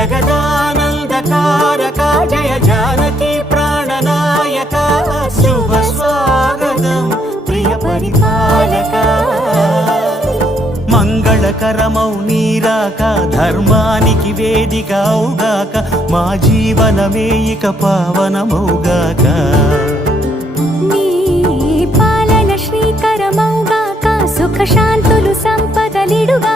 జగదానందకారక జయ జానకి ప్రాణనాయక శుభ స్వాగతం ప్రియ పరిపాలక మంగళకరమౌ నీరాక ధర్మానికి వేదిక అవుగాక మా జీవనమే ఇక పావనమౌగాక నీ పాలన శ్రీకరమౌగాక సుఖ శాంతులు సంపదలిడుగా